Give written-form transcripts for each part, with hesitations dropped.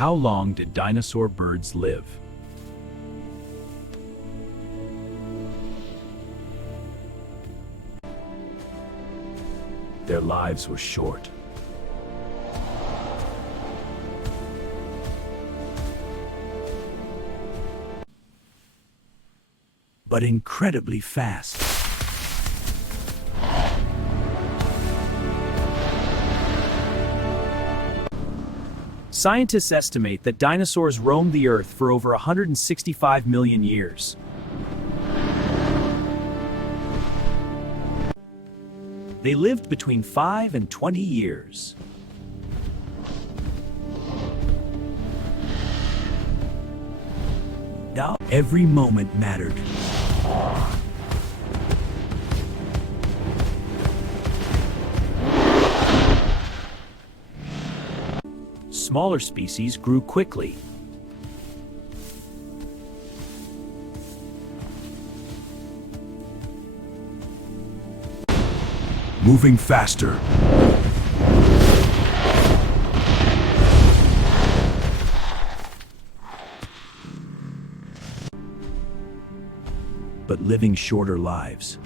How long did dinosaur birds live? Their lives were short. But incredibly fast. Scientists estimate that dinosaurs roamed the Earth for over 165 million years. They lived between 5 and 20 years. Now, every moment mattered. Smaller species grew quickly. Moving faster. But living shorter lives.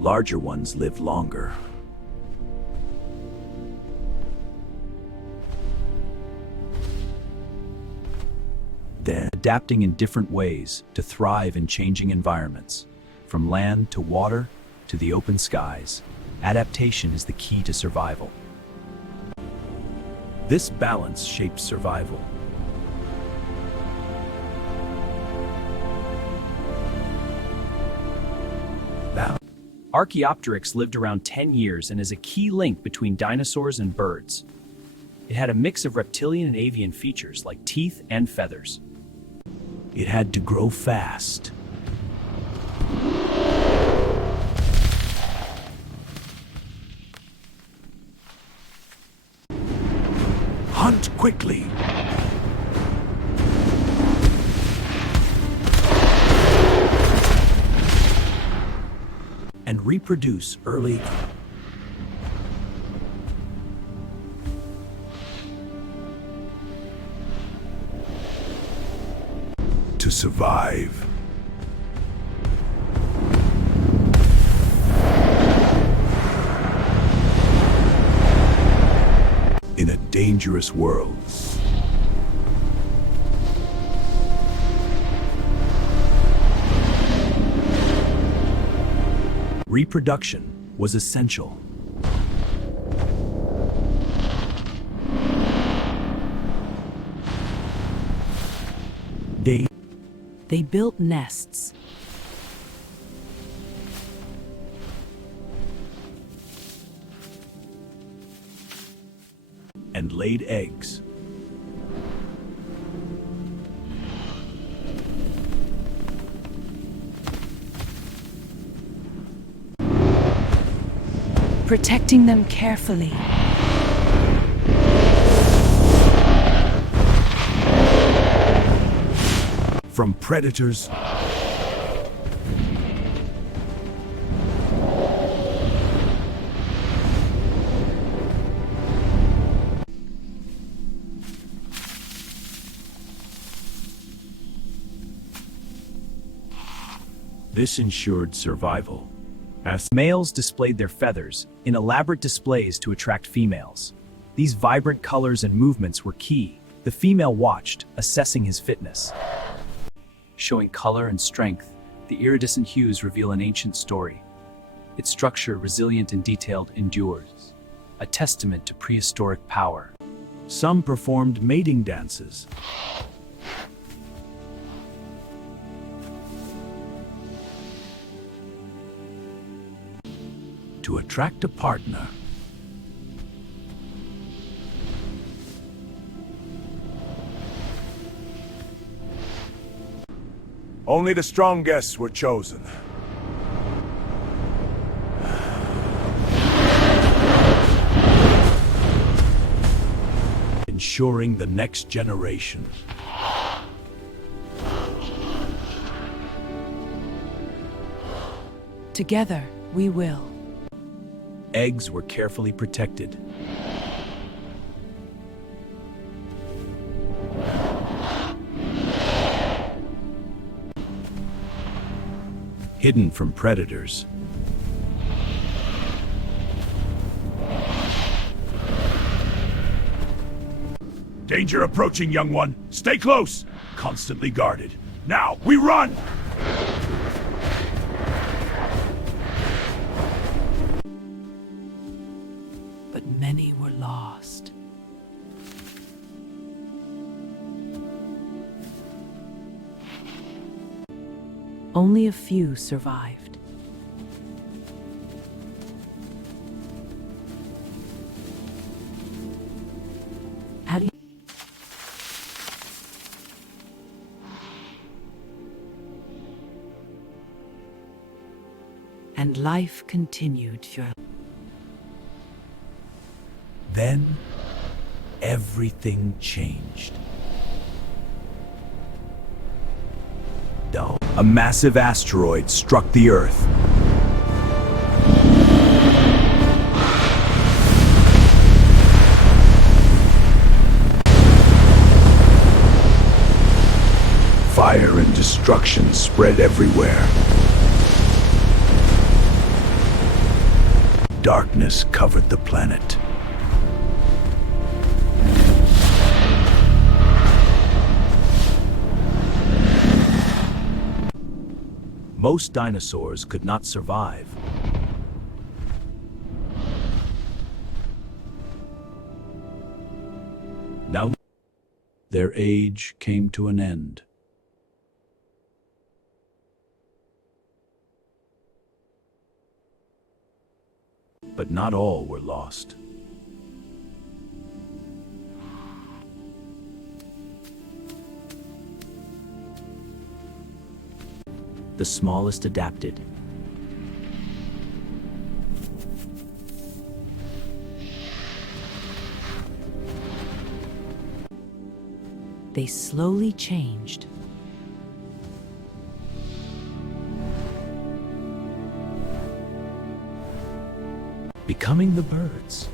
Larger ones live longer. Then adapting in different ways to thrive in changing environments. From land to water to the open skies, adaptation is the key to survival. This balance shapes survival. Archaeopteryx lived around 10 years and is a key link between dinosaurs and birds. It had a mix of reptilian and avian features like teeth and feathers. It had to grow fast. Hunt quickly. And reproduce early. To survive. In a dangerous world. Reproduction was essential. They built nests. And laid eggs. Protecting them carefully. From predators. This ensured survival, as males displayed their feathers in elaborate displays to attract females. These vibrant colors and movements were key. The female watched, assessing his fitness. Showing color and strength, the iridescent hues reveal an ancient story. Its structure, resilient and detailed, endures, a testament to prehistoric power. Some performed mating dances. To attract a partner. Only the strongest were chosen. Ensuring the next generation. Together, we will. Eggs were carefully protected. Hidden from predators. Danger approaching, young one. Stay close. Constantly guarded. Now, we run! But many were lost. Only a few survived. And life continued. Then, everything changed. A massive asteroid struck the Earth. Fire and destruction spread everywhere. Darkness covered the planet. Most dinosaurs could not survive. Now, their age came to an end. But not all were lost. The smallest adapted. They slowly changed. Becoming the birds.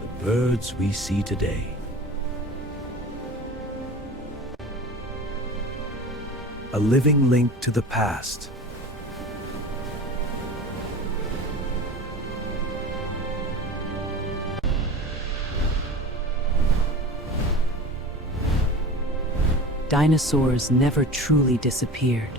The birds we see today. A living link to the past. Dinosaurs never truly disappeared.